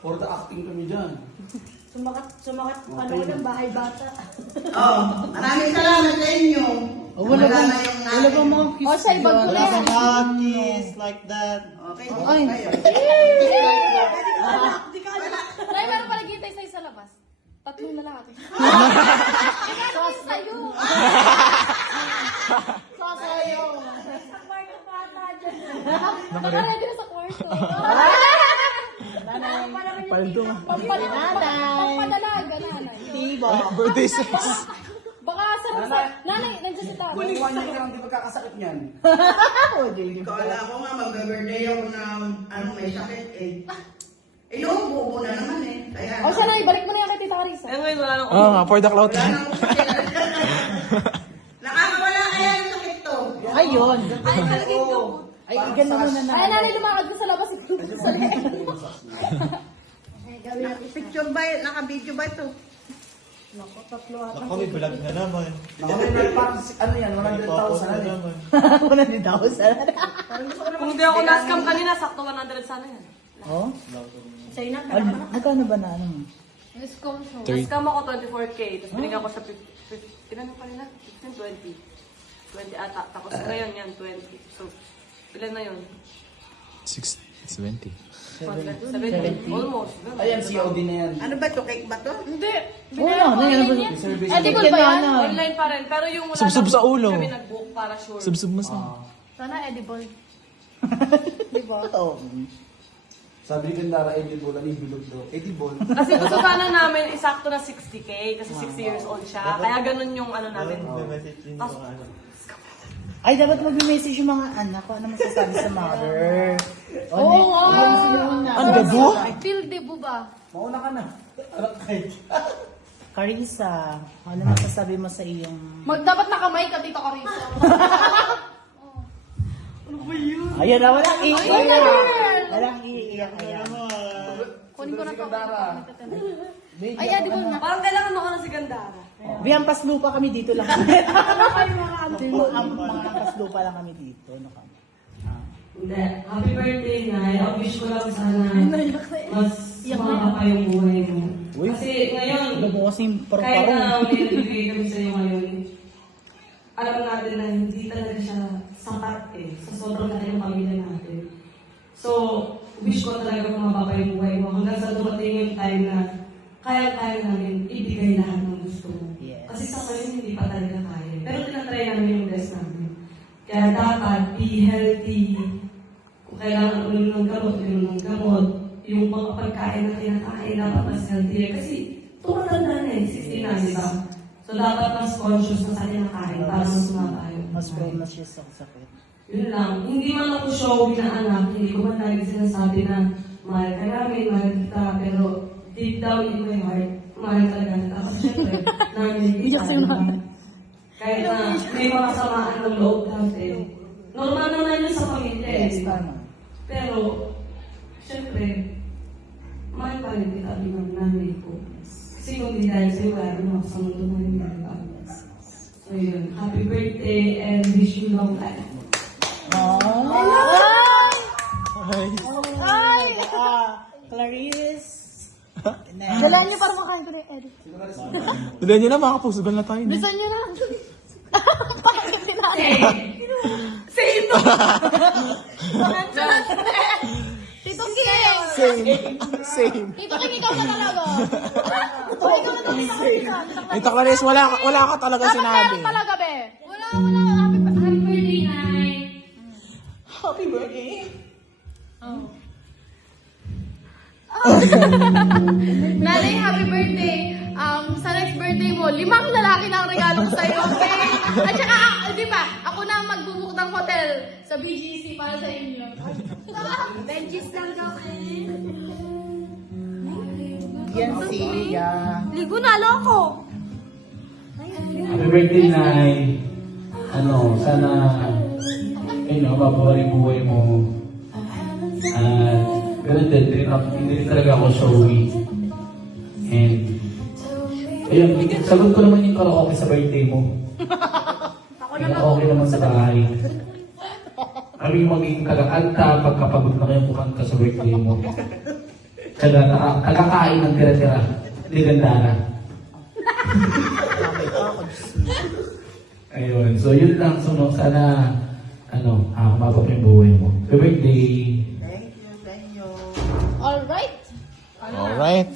For the acting kami dyan. Sumakat ano ng bahay bata. Maraming salamat sa inyo. Wala ba mga kiss? O, sa ibang Wala kulay. bang kiss like that? Okay. Ay. Nay, meron pala gintay sa'yo sa labas. Tatlong lalaki. Ikaw sa'yo. Sa'yo. Sa kwarto bata dyan. Nakaready na sa kwarto. Paldo. Pampadalaga, nanay. Diba? Birthday sex. Baka sa nanay, nandiyan si tatay. Kung 1 year lang, di magkakasakit niyan. Kala ko nga mag-birthday ako na may sakit eh. Inuubo na naman eh. Kaya, O siya na, ibalik mo na yan kay Tita Carissa. Ngayon wala nang Oo nga, for the clout. wala nang sakit. Nakakawala kaya yung sakit to. Ayun. Ay, talagin ko. Ay, ganun muna na. Ay, nanay, lumakad ko sa labas. Sa likod. Picture ba? Naka-video ba ito? Ako, may vlog na naman. Parang ano yan, 100,000 na naman. 100,000. Kung di ako nascam kanina, sakto 100 sana yan. Oh? Sa'yo na. Magkano ba na ano? Nascam ako 24K, tapos binigyan ko sa 50, ilan pa nila? 15, 20. 20 ata, tapos ngayon yan, 20. So, ilan na yun? 70. 70, almost. Ganun. Ayan, COD na yan. Ano ba ito? Cake ba to? Hindi. Oo, nangyari ba? Service. Edible ba yan? Online pa rin, pero yung wala Subsub lang sa ulo. kami nag-book para sure. Subsub mo sa. Sana edible. Diba? Oo. Sabi ni Kandara, edible, ano yung bilog daw? Edible. Kasi tutukanan namin, isakto na 60K, kasi 60 years old siya. Kaya ganun yung ano namin. Ay, dapat mag-message yung mga anak ko. Ano masasabi sa mother? Oo nga. Ang gabo? Feel debo ba? Mauna ka na. Carissa, ano masasabi mo sa iyong... Dapat nakamay ka, Tita Carissa. Ayan na, walang iiyak. Ayun na, girl. Walang iiyak. Ayan. Kunin ko na to. Ay, Ay, edible na. Parang kailangan ako na si Gandara. Bihampas lupa kami dito lang. Mga ampas lupa lang kami dito. Ano kami? Hindi. Happy birthday, Nay. I wish ko lang sana mas sumama pa yung buhay mo. Kasi ngayon, Ano kasi yung kahit paru-paro? na may nagbibigay kami sa'yo ngayon, alam natin na hindi talaga siya sapat eh. Sa sobrang laki ng pamilya natin. So, wish ko talaga kumaba pa yung buhay mo hanggang sa dumating yung time na kaya-kaya namin ibigay lahat ng gusto mo. Yes. Kasi sa ngayon hindi pa talaga kaya. Pero tinatry namin yung best namin. Kaya dapat be healthy. Kung kailangan uminom ng gamot, uminom ng gamot. Yung mga pagkain na kinakain, dapat mas healthy. Kasi tumatanda na eh, 60 na, di ba? So dapat mas conscious na sa kinakain para mas sumabayo. Mas prone na siya sa sakit. Yun lang. Hindi man ako showy na anak, hindi ko man lagi sinasabi na mahal ka namin, mahal kita, pero deep down in my heart, mahal talaga kita. Kasi syempre, namin kita. Kahit na may mga samaan ng loob natin. Normal naman yun sa pamilya eh. Yes, di ba? tama. Pero, syempre, mahal pa rin kita bilang nanay ko. Kasi kung di dahil sa'yo, wala rin ako sa mundo mo rin, di ba? So yun, happy birthday and wish you long life. Ay! Clarice! Galaan niyo para makain ko na yung edit. Dala nyo na, makapusugan na tayo. Bisan niyo na. Pakit nila. Sino? Tito Kim! Same. Tito Kim, ikaw na talaga. O, ikaw na talaga. Ito, Clarice, wala ka talaga Dapat sinabi. meron talaga, be. Wala. Happy birthday, Nay. Happy birthday! Nanay, happy birthday. Sa next birthday mo, 5 lalaki na ang regalo ko sa'yo, okay? At saka, di ba, ako na ang magbubuk ng hotel sa BGC para sa inyo. Benjis lang daw eh. Yan siya. Ligo na lang ako. Happy birthday, Nay. Sana, mababawal yung buhay mo. At, ganun din, hindi rin talaga ako showy. And, ayun, sagot ko naman yung karaoke sa birthday mo. Okay naman sa bahay. Kami magiging kalakanta pagkapagod na kayo kumanta sa birthday mo. Tsaka nakakain ng tira-tira ni Gandara. Ayun. So, yun lang. So, no, sana, kumapap yung buhay mo. Happy birthday! Thank you, thank you. Alright. Alright.